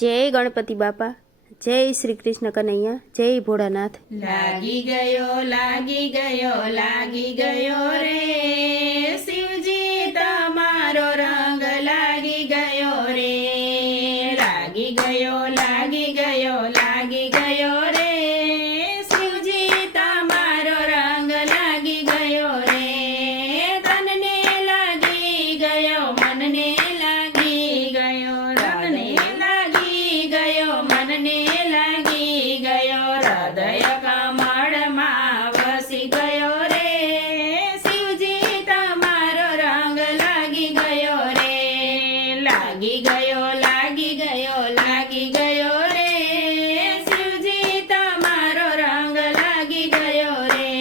જય ગણપતિ બાપા, જય શ્રી કૃષ્ણ કનૈયા, જય ભોળાનાથ। લાગી ગયો રે શિવજી તમારો રંગ લાગી ગયો રે, લાગી ગયો રે શિવજી તમારો રંગ લાગી ગયો રે, તનને લાગી ગયો મનને લાગી ગયો, રંગને લાગી ગયો મનને લાગી ગયો, હૃદય કમળમાં વસી ગયો રે શિવજી તમારો રંગ લાગી ગયો રે, લાગી ગયો રે શિવજી તમારો રંગ લાગી ગયો રે,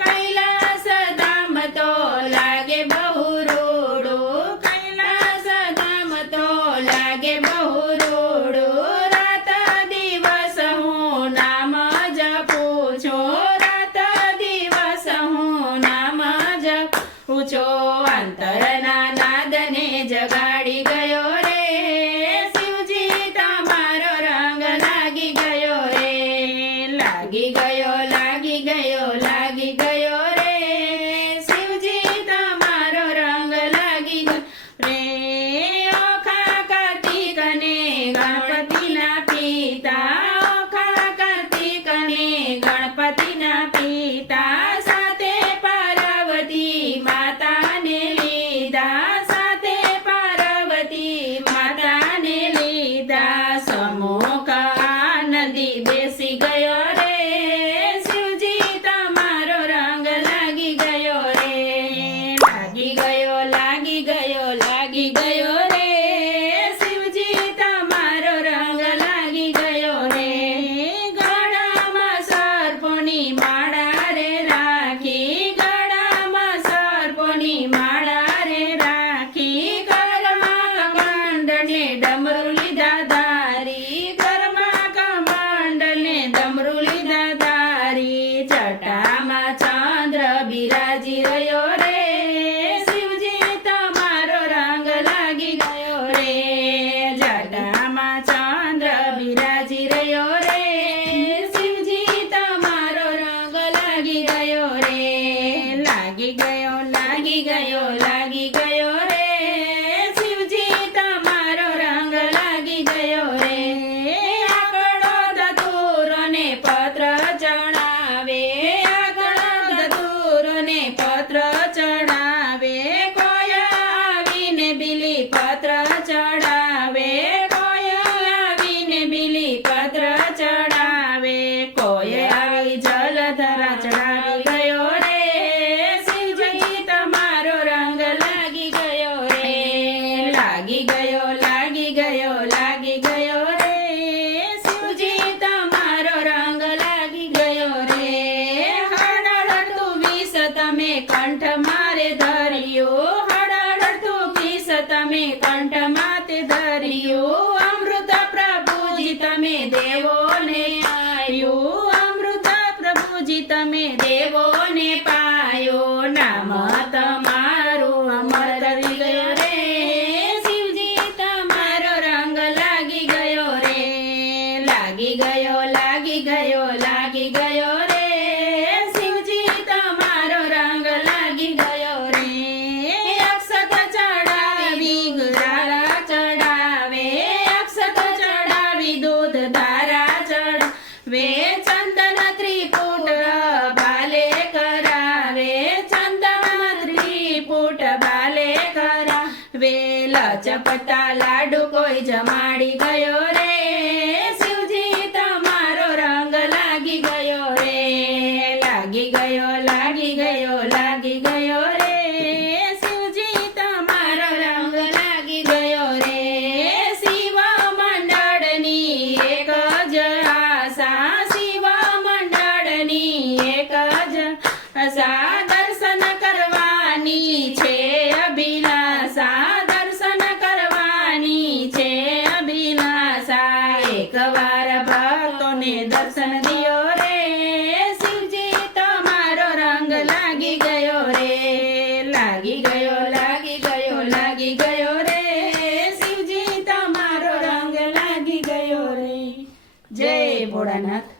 કૈલાસ ધામ તો લાગે બહુ રૂડું, કૈલાસ ધામ તો લાગે બહુ રૂડું, રાત દિવસ હું નામ જપું છું, રાત દિવસ હું નામ જપું છું, અંતરના નાદને જગાડી ગયો રે શિવજી તમારો રંગ લાગી ગયો રે, લાગી ગયો રે શિવજી તમારો રંગ લાગી ગયો રે, ઓખા કાર્તિકને ગણપતિના પિતા, ઓખા કાર્તિકને ગણપતિના પિતા, સાથે પાર્વતી માતાને લીધા, સાથે પાર્વતી માતાને લીધા, સમુખ આનંદી બેસી ગયો રે શિવજી તમારો રંગ લાગી ગયો રે, લાગી ગયો રે શિવજી તમારો રંગ લાગી ગયો રે, ગળામાં સર્પોની માળા રે રાખી, ગળામાં સર્પોની માળા રે રાખી, ઘરમાં કમંડળને ડમરું લીધા ધારી, ઘરમાં કમંડળને ડમરું લીધા ધારી, જટામાં ચંદ્ર બિરાજી રહ્યો રે શિવજી તમારો રંગ લાગી ગયો રે, જટામાં ચંદ્ર બિરાજી રહ્યો રે શિવજી તમારો રંગ લાગી ગયો રે, લાગી ગયો રે શિવજી તમારો રંગ લાગી ગયો રે, આકડો ધતુરોને પત્ર ચડાવે, આકડો ધતુરોને પત્ર ચડાવે, કોઈ આવીને બીલી પત્ર ચડાવે, કોઈ આવીને બીલી પત્ર ચડાવે, કોઈ આવી જલધરા ચડાવી ગયો રે શિવજી તમારો રંગ લાગી ગયો રે, લાગી ગયો રે શિવજી તમારો રંગ લાગી ગયો રે, હળહળતું વિષ તમે કંઠ મારે ધર્યો, હળહળતું વિષ તમે કંઠ માતે ધર્યું, અમૃત પ્રભુજી તમે દેવોને આપ્યું, અમૃત પ્રભુજી તમે દેવોને પાયો, નામ તમારું અમર કરી ગયો રે શિવજી તમારો રંગ લાગી ગયો રે, લાગી ગયો રે શિવજી તમારો રંગ લાગી ગયો રે, અક્ષત ચડાવી ગુજારા ચડાવે, અક્ષત ચડાવી દૂધ ધારા ચડાવે, ચંદન ત્રિપુટ બાલે કરાવે, ચંદન ત્રિપુટ બાલે કરાવે, લચપટા લાડુ કોઈ જમાડી ગયો રે શિવજી તમારો રંગ લાગી ગયો રે, લાગી ગયો રે શિવજી તમારો રંગ લાગી ગયો રે, શિવ મંડળની એક જ આશા, શિવ મંડળની એક જ આશા, દર્શન કરવાની છે અભિલાષા, દર્શન કરવાની છે અભિલાષા, એકવાર ભક્તોને દર્શન દિયો રે શિવજી તમારો રંગ લાગી ગયો રે, લાગી ગયો રે શિવજી તમારો રંગ લાગી ભોળાનાથ